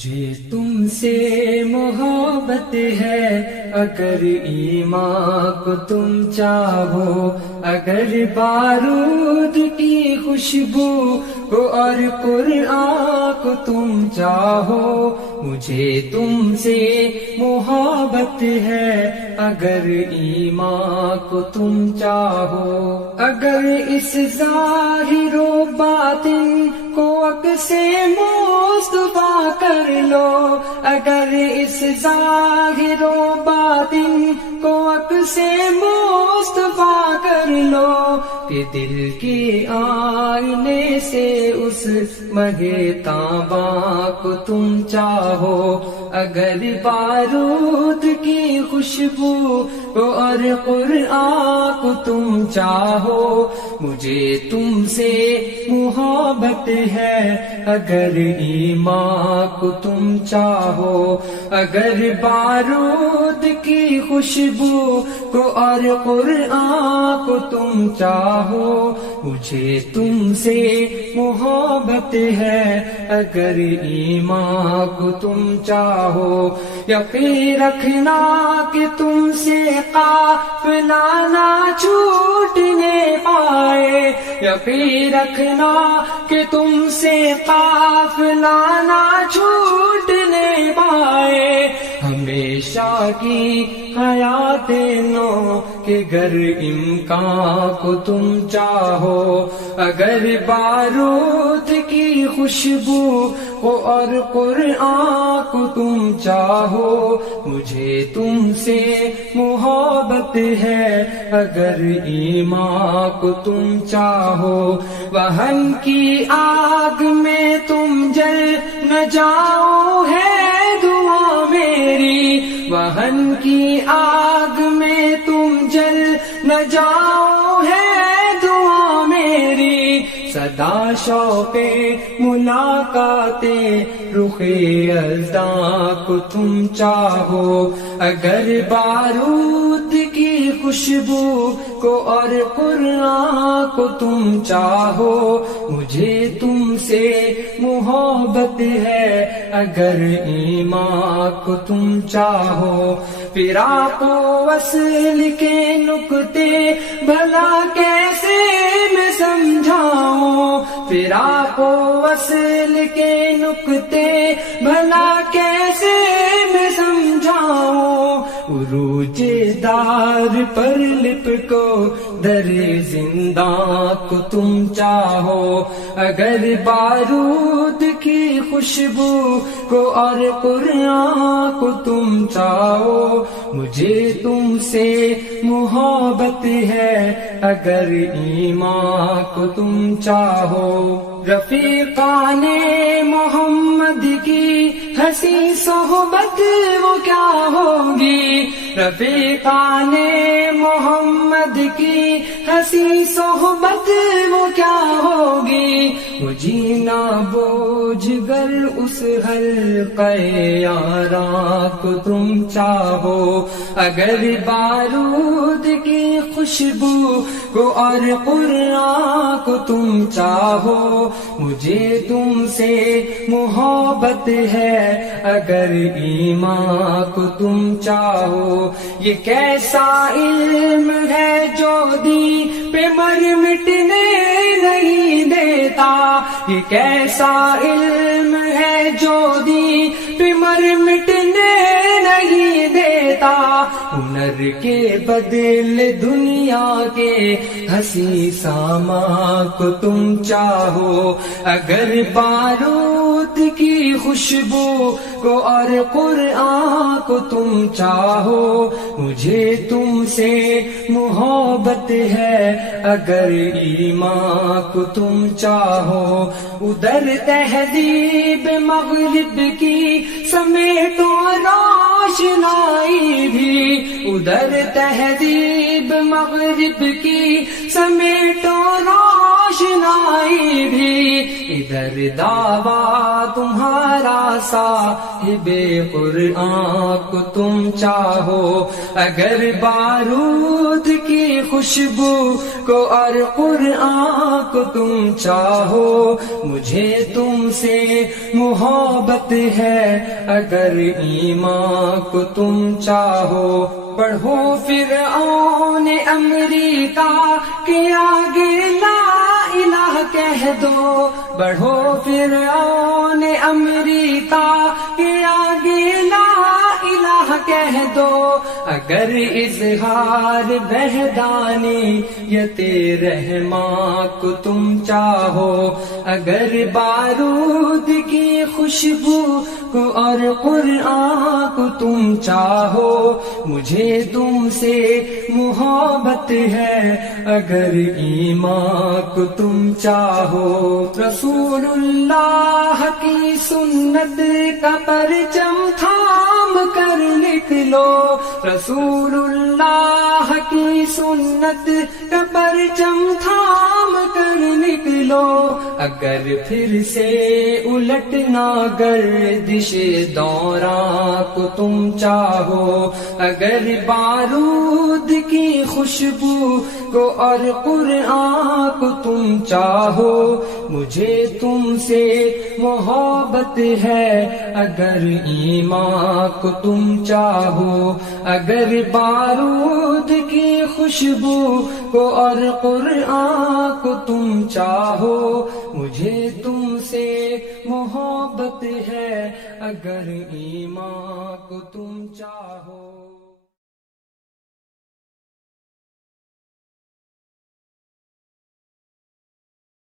مجھے تم سے محبت ہے، اگر ایمان کو تم چاہو، اگر بارود کی خوشبو کو اور قرآن کو تم چاہو، مجھے تم سے محبت ہے، اگر ایمان کو تم چاہو، اگر اس ظاہر و باطن کو عکس مصطفیٰ کر لو، اگر اس ظاہر و باطن کو عکس مصطفیٰ کر لو، کہ دل کے آئینے سے اس مگے تاباں کو تم چاہو، اگر بارود کی خوشبو کو اور قرآن کو تم چاہو، مجھے تم سے محبت ہے، اگر ایمان کو تم چاہو، اگر بارود کی خوشبو کو اور قرآن کو تم چاہو، مجھے تم سے محبت ہے، اگر ایمان کو تم چاہو، یقین رکھنا کہ تم سے قافلہ نہ چھوٹنے پائے، یقین رکھنا کہ تم سے قافلہ نہ چھوٹنے پائے، ہمیشہ کی حیات نو کہ گر امکان کو تم چاہو، اگر بارود کی خوشبو کو اور قرآن کو تم چاہو، مجھے تم سے محبت ہے، اگر ایمان کو تم چاہو، وہن کی آگ میں تم جل نہ جاؤ ہے دعا میری، وہن کی آگ میں تم جل نہ جاؤ ہے دعا میری، صدا شوق ملاقات رخ یزداں کو تم چاہو، اگر بارود کی خوشبو کو اور قرآن کو تم چاہو، مجھے تم سے محبت ہے، اگر ایمان کو تم چاہو، فراق و وصل کے نکتے بھلا کیسے میں سمجھاؤں، فراق و وصل کے نکتے بھلا کیسے میں سمجھاؤں، عروج دار پر لپکو در زنداں کو تم چاہو، اگر بارود کی خوشبو کو اور قرآن کو تم چاہو، مجھے تم سے محبت ہے، اگر ایمان کو تم چاہو، رفیقان محمد کی ہنسی صحبت وہ کیا ہوگی، رفیقان محمد کی ہنسی صحبت وہ کیا ہوگی، وہ جینا بوجھ گر اس حلقہ یاراں کو تم چاہو، اگر بارود کی خوشبو کو اور قرآن کو تم چاہو، مجھے تم سے محبت ہے، اگر ایمان کو تم چاہو، یہ کیسا علم ہے جو دی پہ مر مٹنے نہیں دیتا، یہ کیسا علم ہے جو دی پہ مر مٹنے نہیں دیتا، ہنر کے بدلے دنیا کے ہنسی سامان کو تم چاہو، اگر بارود کی خوشبو کو اور قرآن کو تم چاہو، مجھے تم سے محبت ہے، اگر ایمان کو تم چاہو، ادھر تہذیب مغرب کی سمیٹو روشنائی بھی، ادھر تہذیب مغرب کی سمیٹو روشنائی روشنائی بھی، ادھر دعویٰ تمہارا صاحب قرآن کو تم چاہو، اگر بارود کی خوشبو کو اور قرآن کو تم چاہو، مجھے تم سے محبت ہے، اگر ایمان کو تم چاہو، پڑھو فرعون امریکہ کے آگے لا الہ کہہ دو، بڑھو فرعون امریکہ کے آگے لا الہ کہہ دو، اگر اظہار وحدانیت رحمان کو تم چاہو، اگر بارود کی خوشبو کو اور قرآن کو تم چاہو، مجھے تم سے محبت ہے، اگر ایمان کو تم چاہو، رسول اللہ کی سنت کا پرچم تھام کر نکلو، رسول اللہ کی سنت کا پرچم تھام کر نکلو، اگر پھر سے الٹنا گردش دوران کو تم چاہو، اگر بارود کی خوشبو کو اور قرآن کو تم چاہو، مجھے تم سے محبت ہے، اگر ایمان کو تم چاہو، اگر بارود کی خوشبو کو اور قرآن کو تم چاہو، مجھے تم سے محبت ہے، اگر ایمان کو تم چاہو۔